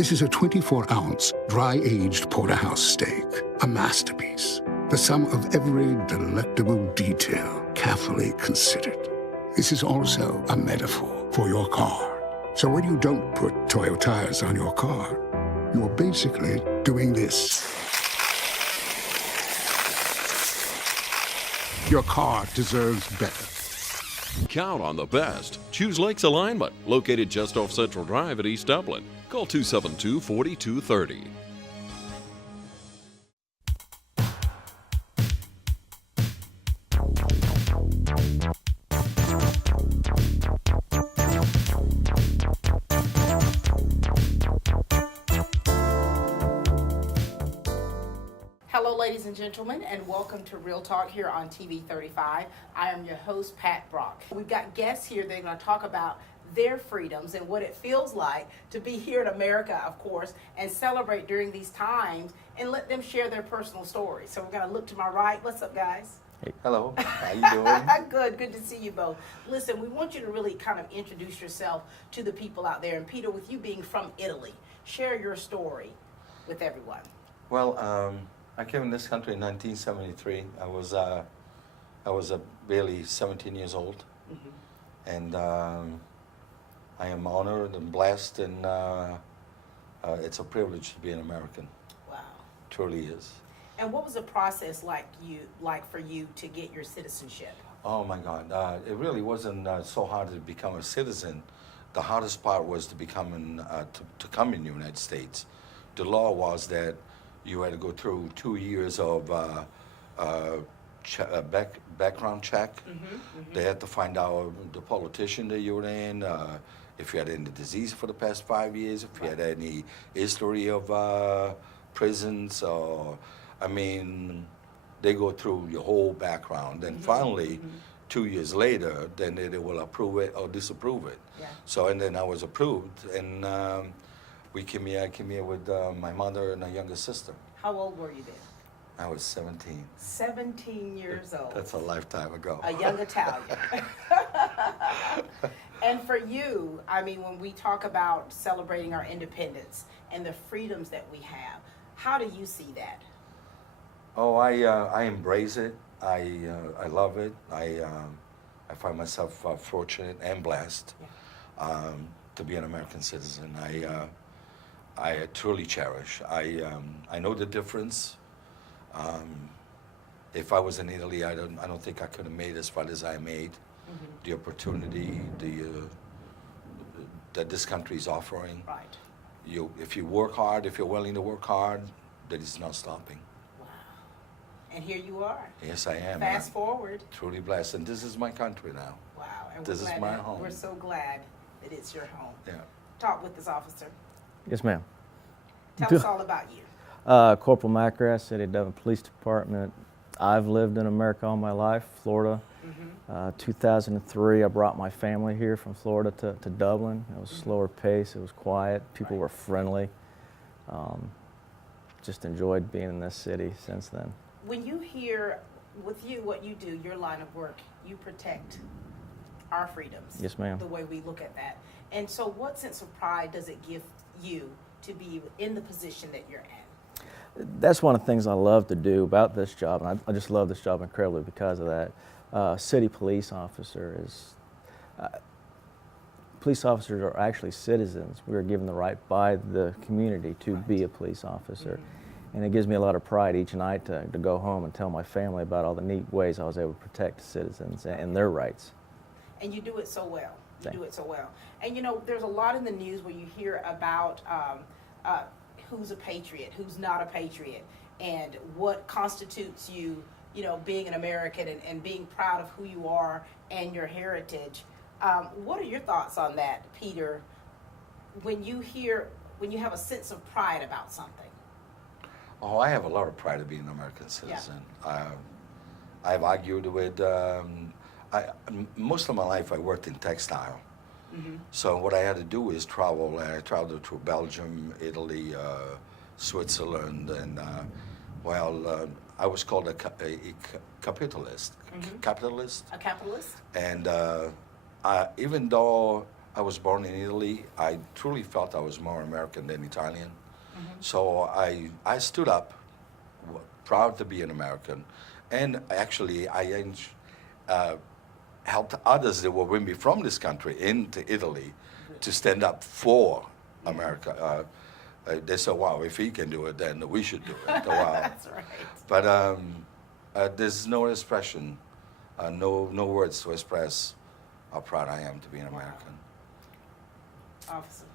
This is a 24-ounce, dry-aged porterhouse steak, a masterpiece. The sum of every delectable detail, carefully considered. This is also a metaphor for your car. So when you don't put Toyo tires on your car, you're basically doing this. Your car deserves better. Count on the best. Choose Lakes Alignment, located just off Central Drive at East Dublin. Call 272-4230. Hello, ladies and gentlemen, and welcome to Real Talk here on TV 35. I am your host, Pat Brock. We've got guests here that are going to talk about their freedoms and what it feels like to be here in America, of course, and celebrate during these times and let them share their personal stories. So we're going to look to my right. What's up, guys? Hey. Hello. How you doing? Good to see you both. Listen, we want you to really kind of introduce yourself to the people out there. And Peter, with you being from Italy, share your story with everyone. Well, I came in this country in 1973. I was barely 17 years old, and I am honored and blessed, and it's a privilege to be an American. Wow, Truly is. And what was the process like for you to get your citizenship? Oh my God, it really wasn't so hard to become a citizen. The hardest part was to come in the United States. The law was that you had to go through 2 years of background check. They had to find out the politician that you were in, if you had any disease for the past 5 years, if you had any history of prisons, or, I mean, they go through your whole background. Then finally, 2 years later, then they will approve it or disapprove it. Yeah. So, and then I was approved, and I came here with my mother and a younger sister. How old were you then? I was 17. 17 years old. That's a lifetime ago. A young Italian. And for you, I mean, when we talk about celebrating our independence and the freedoms that we have, how do you see that? Oh, I embrace it. I love it. I find myself fortunate and blessed to be an American citizen. I truly cherish. I know the difference. If I was in Italy, I don't think I could have made as far as I made. The opportunity that this country is offering. Right. If you work hard, if you're willing to work hard, that is not stopping. Wow. And here you are. Yes, I am. Fast forward. Truly blessed, and this is my country now. Wow. And this is my home. We're so glad that it's your home. Yeah. Talk with this officer. Yes, ma'am. Tell us all about you. Corporal Mcilrath, City of Dublin Police Department. I've lived in America all my life, Florida. 2003, I brought my family here from Florida to Dublin. It was slower pace, it was quiet, people were friendly. Just enjoyed being in this city since then. When you hear, with you, what you do, your line of work, you protect our freedoms. Yes, ma'am. The way we look at that. And so what sense of pride does it give you to be in the position that you're in? That's one of the things I love to do about this job, and I just love this job incredibly because of that. City police officer is, police officers are actually citizens. We are given the right by the community to be a police officer. And it gives me a lot of pride each night to go home and tell my family about all the neat ways I was able to protect citizens and their rights. And you do it so well. You do it so well. And you know, there's a lot in the news where you hear about who's a patriot, who's not a patriot, and what constitutes you, you know, being an American and being proud of who you are and your heritage. What are your thoughts on that, Peter, when you have a sense of pride about something? Oh, I have a lot of pride of being an American citizen. Yeah. I've argued with, most of my life I worked in textile. So what I had to do is travel, and I traveled through Belgium, Italy, Switzerland, and I was called a capitalist. Capitalist? A capitalist? And even though I was born in Italy, I truly felt I was more American than Italian. So I stood up, proud to be an American, and actually I helped others that were with me from this country into Italy to stand up for America. They said, wow, if he can do it, then we should do it. Wow. That's right. But there's no expression, no words to express how proud I am to be an American. Officer.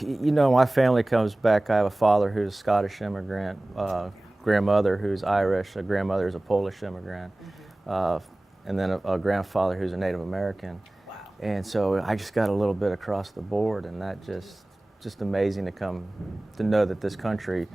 You know, my family comes back. I have a father who's a Scottish immigrant, grandmother who's Irish, a grandmother who's a Polish immigrant, and then a grandfather who's a Native American. Wow. And so I just got a little bit across the board, and that just amazing to know that this country,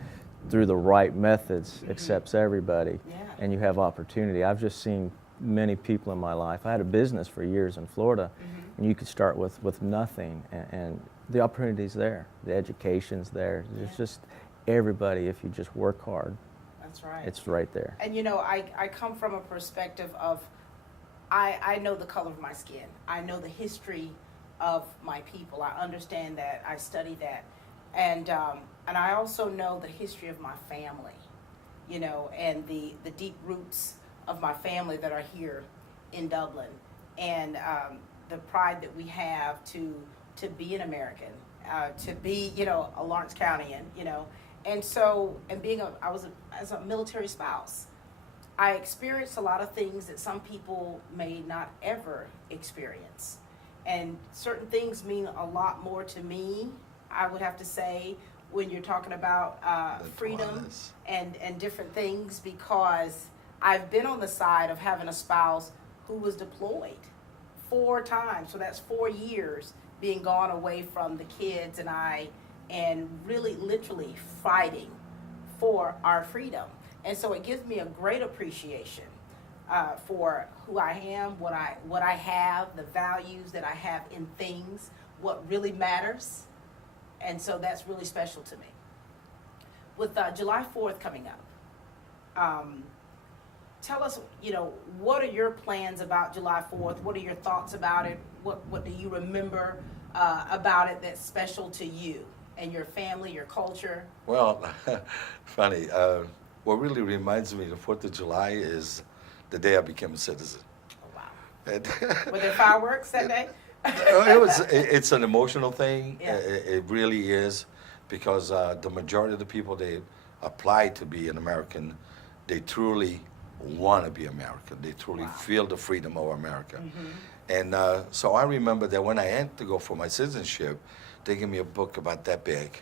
through the right methods, accepts everybody, and you have opportunity. I've just seen many people in my life. I had a business for years in Florida, and you could start with nothing, and the opportunity's there, the education's there. There's just everybody, if you just work hard. That's right. It's right there. And you know, I come from a perspective of, I know the color of my skin. I know the history of my people. I understand that. I study that. And I also know the history of my family, you know, and the deep roots of my family that are here in Dublin, and the pride that we have to be an American, to be, you know, a Lawrence County, and you know, and so, and being as a military spouse, I experienced a lot of things that some people may not ever experience, and certain things mean a lot more to me, I would have to say, when you're talking about freedom and different things, because I've been on the side of having a spouse who was deployed 4 times, so that's 4 years being gone away from the kids and I, and really literally fighting for our freedom. And so it gives me a great appreciation for who I am, what I have, the values that I have in things, what really matters. And so that's really special to me. With July 4th coming up, tell us, you know, what are your plans about July 4th? What are your thoughts about it? What do you remember about it that's special to you and your family, your culture? Well, funny. What really reminds me of the 4th of July is the day I became a citizen. Oh, wow. And Were there fireworks that day? It's an emotional thing. Yeah. It really is, because the majority of the people, they apply to be an American, they truly want to be American. They truly feel the freedom of America. And so I remember that when I had to go for my citizenship, they gave me a book about that big.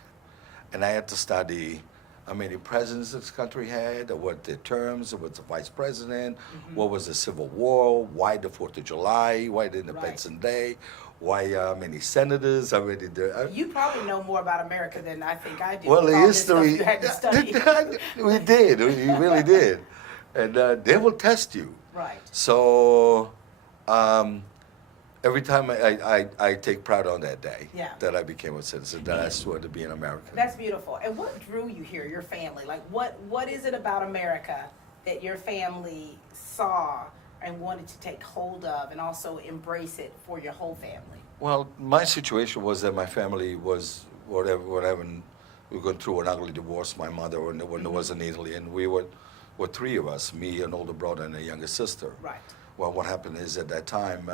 And I had to study how many presidents this country had, what their terms, what the vice president, what was the Civil War, why the 4th of July, why the Independence Day, why many senators, how many... You probably know more about America than I think I do. Well, the All this stuff history... you had to study. We did, we really did. And they will test you. Right. So every time I take pride on that day that I became a citizen, that I swore to be an American. That's beautiful. And what drew you here, your family? Like, what is it about America that your family saw and wanted to take hold of and also embrace it for your whole family? Well, my situation was that my family was whatever we were going through an ugly divorce. My mother, when there was in Italy, and we were 3 of us, me, an older brother, and a younger sister. Right. Well, what happened is at that time,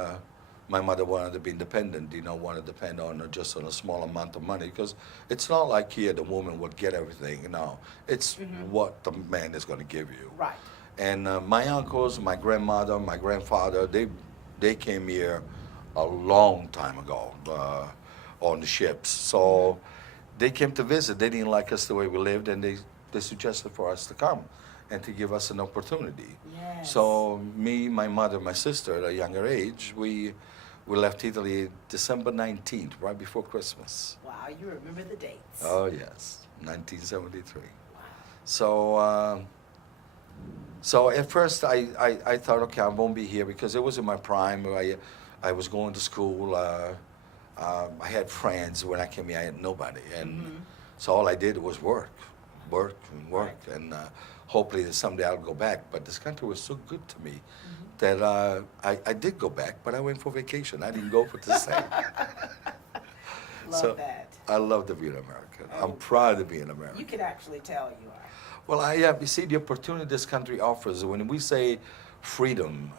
my mother wanted to be independent, wanted to depend on just on a small amount of money, because it's not like here the woman would get everything. No, it's what the man is going to give you. Right. And my uncles, my grandmother, my grandfather, they came here a long time ago on the ships. So they came to visit. They didn't like us the way we lived, and they suggested for us to come and to give us an opportunity. Yes. So me, my mother, my sister, at a younger age, we left Italy December 19th, right before Christmas. Wow, you remember the dates. Oh, yes, 1973. Wow. So at first I thought, okay, I won't be here, because it was in my prime. I was going to school. I had friends. When I came here, I had nobody. And so all I did was work. worked and worked, and hopefully someday I'll go back. But this country was so good to me that I did go back, but I went for vacation. I didn't go for to stay. Love that. I love to be an American. I'm proud to be an American. You can actually tell you are. Well, you see, the opportunity this country offers, when we say freedom,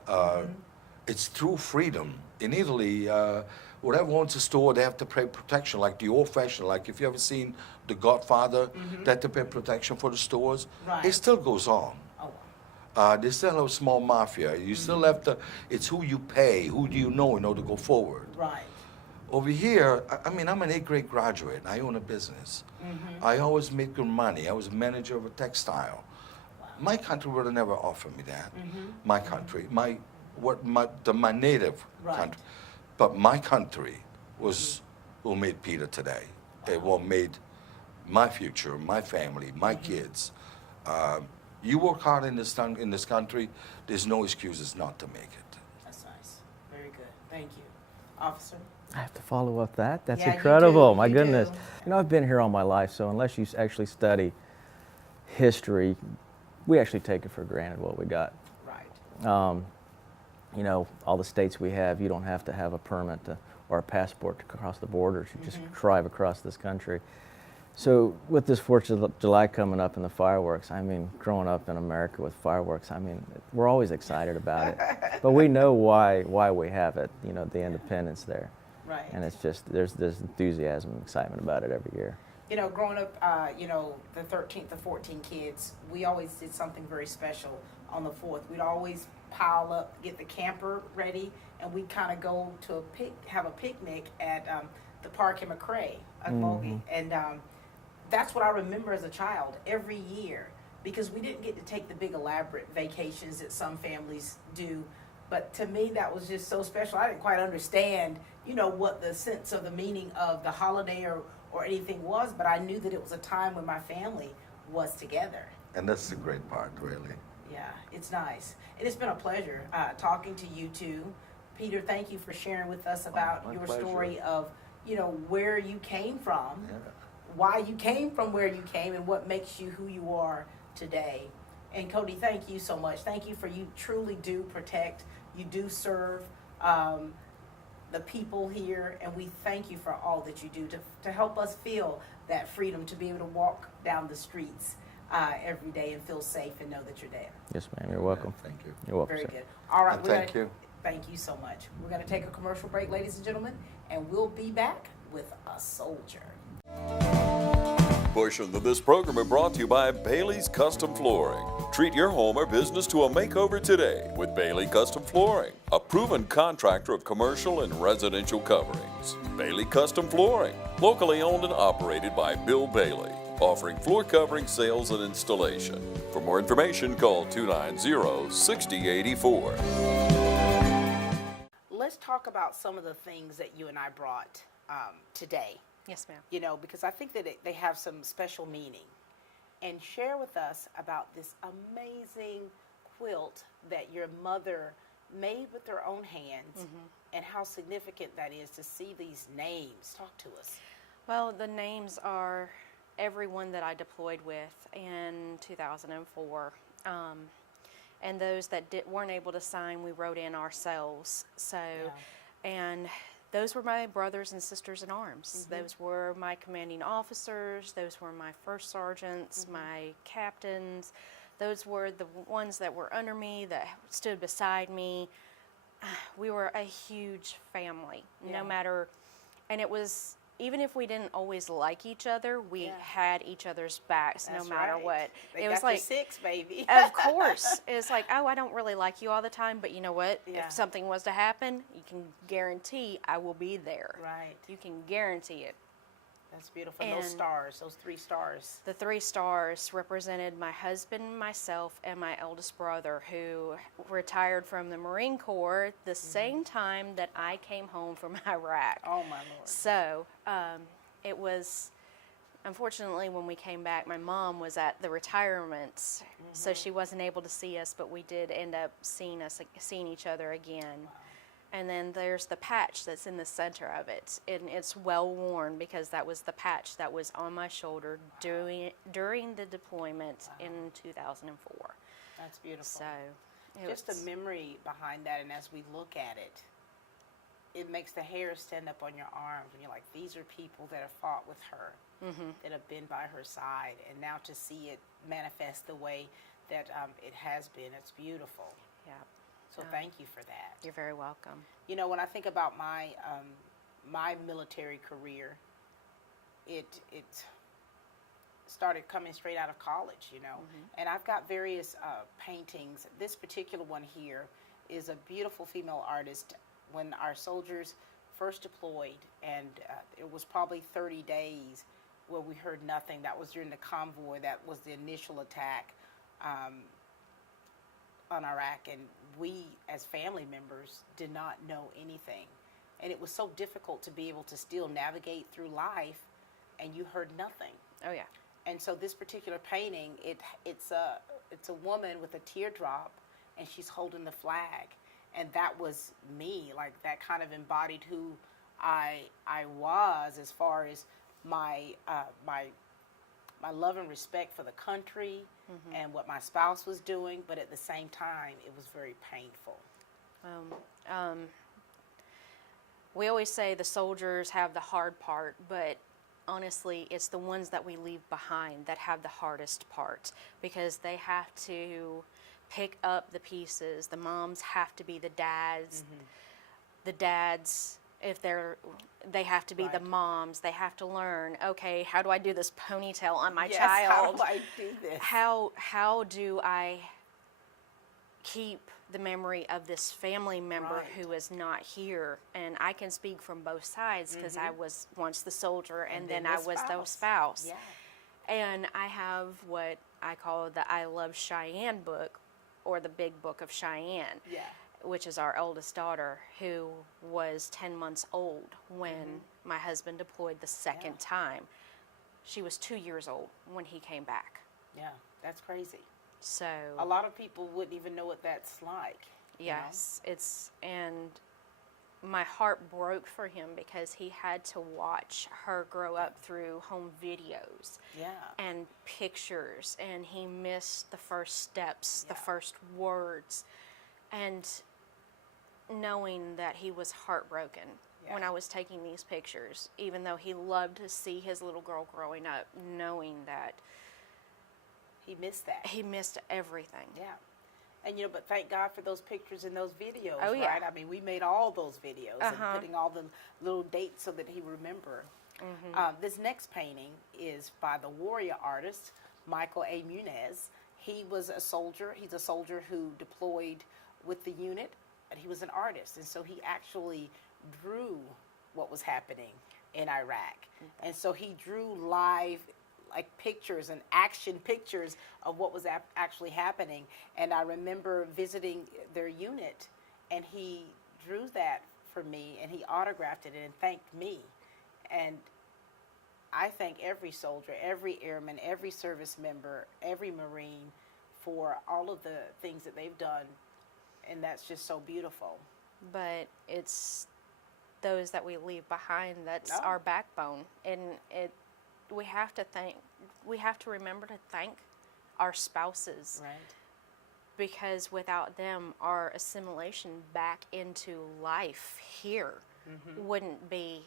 it's true freedom. In Italy, whoever owns a store, they have to pay protection, like the old-fashioned, like if you ever seen The Godfather, they have to pay protection for the stores. Right. It still goes on. Oh, wow. They still have a small mafia. You still have to, it's who you pay, who do you know in order to go forward. Right. Over here, I mean, I'm an 8th grade graduate, and I own a business. I always make good money. I was manager of a textile. My country would have never offered me that. My country, my native country. But my country was who made Peter today. It what made my future, my family, my kids. You work hard in this country, there's no excuses not to make it. That's nice. Very good. Thank you. Officer? I have to follow up that. That's Yeah, you incredible. do, My you goodness. do. You know, I've been here all my life, so unless you actually study history, we actually take it for granted what we got. Right. You know, all the states we have, you don't have to have a permit or a passport to cross the borders. You just drive across this country. So with this 4th of July coming up and the fireworks, I mean, growing up in America with fireworks, I mean, we're always excited about it. But we know why we have it, you know, the independence there. Right. And it's just, there's enthusiasm and excitement about it every year. You know, growing up, you know, the 13th to 14 kids, we always did something very special on the 4th. We'd always pile up, get the camper ready, and we'd kind of go to have a picnic at the park in Mcilrath, and that's what I remember as a child every year, because we didn't get to take the big elaborate vacations that some families do. But to me, that was just so special. I didn't quite understand, you know, what the sense of the meaning of the holiday or anything was, but I knew that it was a time when my family was together. And that's the great part, really. Yeah, it's nice. And it's been a pleasure talking to you two. Peter, thank you for sharing with us about my your pleasure. story of, you know, where you came from, Yeah. why you came from where you came, and what makes you who you are today. And Cody, thank you so much. Thank you for you truly do protect, you do serve the people here, and we thank you for all that you do to help us feel that freedom to be able to walk down the streets every day and feel safe and know that you're there. Yes, ma'am. You're welcome. Yeah, thank you. You're welcome, Very sir. good. All right. And thank you. Thank you so much. We're going to take a commercial break, ladies and gentlemen, and we'll be back with a soldier. Portions of this program are brought to you by Bailey's Custom Flooring. Treat your home or business to a makeover today with Bailey Custom Flooring, a proven contractor of commercial and residential coverings. Bailey Custom Flooring, locally owned and operated by Bill Bailey, offering floor covering sales and installation. For more information, call 290-6084. Let's talk about some of the things that you and I brought today. Yes, ma'am. You know, because I think that they have some special meaning. And share with us about this amazing quilt that your mother made with her own hands, and how significant that is to see these names. Talk to us. Well, the names are everyone that I deployed with in 2004. And those that weren't able to sign, we wrote in ourselves. So, and those were my brothers and sisters in arms. Those were my commanding officers. Those were my first sergeants, my captains. Those were the ones that were under me, that stood beside me. We were a huge family, no matter, and it was, even if we didn't always like each other, we had each other's backs. That's no matter right. what. They It was got your like, 6, baby. of course. It's like, oh, I don't really like you all the time, but you know what? Yeah. If something was to happen, you can guarantee I will be there. Right. You can guarantee it. That's beautiful. And those And stars, those 3 stars. The 3 stars represented my husband, myself, and my eldest brother, who retired from the Marine Corps the same time that I came home from Iraq. Oh, my Lord. So it was, unfortunately, when we came back, my mom was at the retirements, so she wasn't able to see us, but we did end up seeing each other again. And then there's the patch that's in the center of it, and it's well worn because that was the patch that was on my shoulder during the deployment in 2004. That's beautiful. So, Just the memory behind that, and as we look at it, it makes the hair stand up on your arms, and you're like, these are people that have fought with her, that have been by her side, and now to see it manifest the way that it has been, it's beautiful. Yeah. So thank you for that. You're very welcome. You know, when I think about my my military career, it started coming straight out of college, you know. And I've got various paintings. This particular one here is a beautiful female artist. When our soldiers first deployed, and it was probably 30 days where we heard nothing. That was during the convoy. That was the initial attack on Iraq, and we as family members did not know anything. And it was so difficult to be able to still navigate through life, and you heard nothing. Oh yeah. And so this particular painting, it's a woman with a teardrop, and she's holding the flag. And that was me, like that kind of embodied who I was, as far as my my love and respect for the country and what my spouse was doing, but at the same time, it was very painful. We always say the soldiers have the hard part, but honestly, it's the ones that we leave behind that have the hardest part, because they have to pick up the pieces. The moms have to be the dads. The dads, if they have to be the moms. They have to learn, okay, how do I do this ponytail on my child? How do I do this? How do I keep the memory of this family member who is not here? And I can speak from both sides, because I was once the soldier, and then I was the spouse. Yeah. And I have what I call the I Love Cheyenne book, or the Big Book of Cheyenne, which is our oldest daughter, who was 10 months old when my husband deployed the second time. She was 2 years old when he came back. Yeah, that's crazy. So a lot of people wouldn't even know what that's like. yes, it's, and my heart broke for him because he had to watch her grow up through home videos and pictures, and he missed the first steps, the first words, and knowing that he was heartbroken when I was taking these pictures, even though he loved to see his little girl growing up, knowing that He missed that. he missed everything. Yeah. And, you know, but thank God for those pictures and those videos, Oh, right? yeah. I mean, we made all those videos and putting all the little dates so that he remember. This next painting is by the warrior artist, Michael A. Muniz. He was a soldier. He's a soldier who deployed with the unit, and he was an artist. And so he actually drew what was happening in Iraq. And so he drew live, like, pictures and action pictures of what was actually happening. And I remember visiting their unit, and he drew that for me, and he autographed it and thanked me. And I thank every soldier, every airman, every service member, every Marine for all of the things that they've done, and that's just so beautiful. But it's those that we leave behind that's our backbone, and we have to remember to thank our spouses, Right. because without them, our assimilation back into life here wouldn't be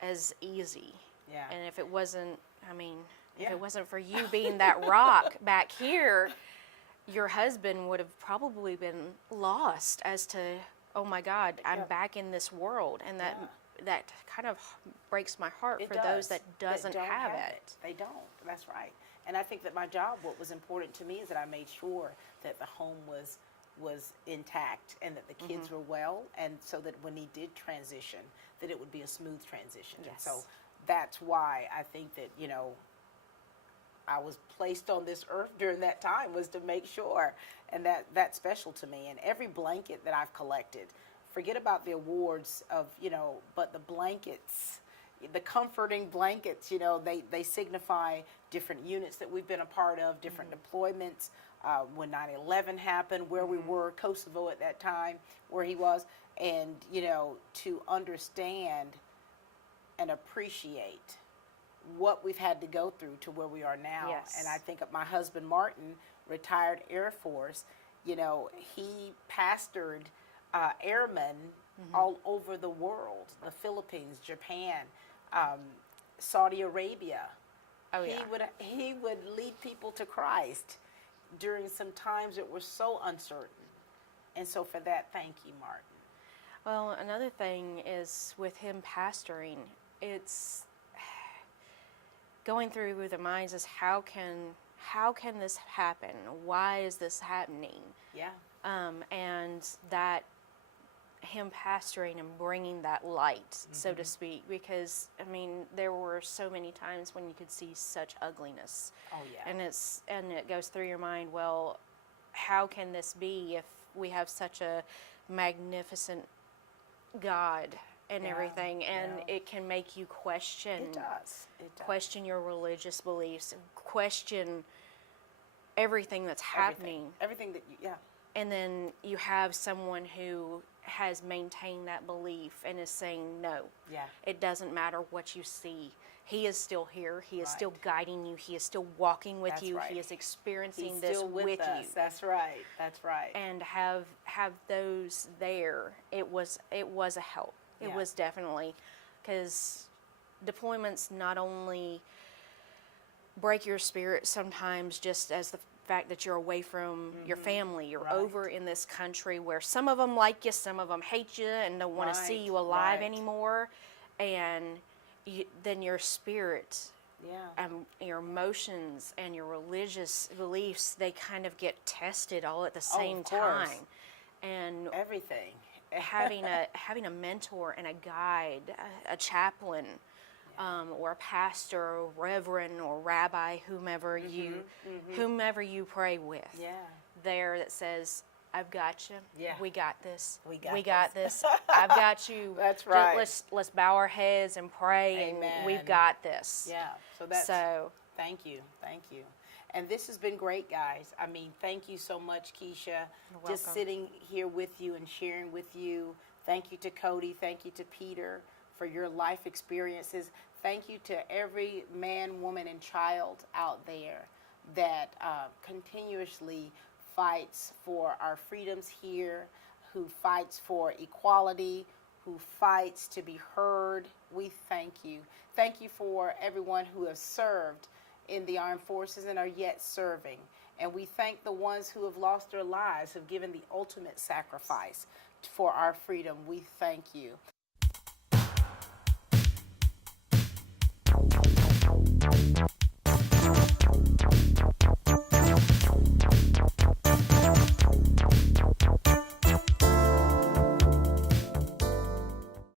as easy. Yeah. And if it wasn't, I mean, if Yeah. it wasn't for you being that rock back here, your husband would have probably been lost as to, oh my God, I'm back in this world. And that kind of breaks my heart It for does. those that doesn't don't have it. They don't. That's right. And I think that my job, what was important to me, is that I made sure that the home was intact and that the kids were well, and so that when he did transition, that it would be a smooth transition. And Yes. so that's why I think that, you know, I was placed on this earth during that time, was to make sure, and that's special to me. And every blanket that I've collected, forget about the awards of, you know, but the blankets, the comforting blankets, you know, they signify different units that we've been a part of, different deployments, when 9/11 happened, where we were, Kosovo at that time, where he was. and you know, to understand and appreciate what we've had to go through to where we are now. Yes. And I think of my husband Martin, retired Air Force, you know, he pastored airmen all over the world, the Philippines, Japan, Saudi Arabia. Oh, yeah. He would lead people to Christ during some times that were so uncertain. And so for that, thank you, Martin. Well, another thing is with him pastoring, it's going through the minds is how can this happen? Why is this happening? Yeah. And that him pastoring and bringing that light, so to speak, because I mean there were so many times when you could see such ugliness. Oh, yeah. And it goes through your mind, well, how can this be if we have such a magnificent God and Yeah, everything, and yeah. it can make you question It does. It does. question your religious beliefs, question everything that's happening. Everything that you, yeah. And then you have someone who has maintained that belief and is saying, no, Yeah. it doesn't matter what you see. He is still here. He is still Right. guiding you. He is still walking with That's you. right. He is experiencing He's this still with us. you. That's right. That's right. And have those there. It was a help. It Yeah. was definitely, because deployments not only break your spirit sometimes just as the fact that you're away from your family, you're Right. over in this country where some of them like you, some of them hate you and don't want to see Right, you alive right. anymore, and then your spirit Yeah. and your emotions and your religious beliefs, they kind of get tested all at the same of course. time. And Everything. having a mentor and a guide, a chaplain, or a pastor, or reverend, or rabbi, whomever you pray with, Yeah. there that says, "I've got you. Yeah. We got this. We got this. I've got you. That's Ju- right. Let's bow our heads and pray, and we've Amen. got this." Yeah. So that's. Thank you. Thank you. And this has been great, guys. I mean, thank you so much, Keisha. Just welcome. sitting here with you and sharing with you. Thank you to Cody. Thank you to Peter for your life experiences. Thank you to every man, woman, and child out there that continuously fights for our freedoms here, who fights for equality, who fights to be heard. We thank you. Thank you for everyone who has served in the armed forces and are yet serving. And we thank the ones who have lost their lives, have given the ultimate sacrifice for our freedom. We thank you.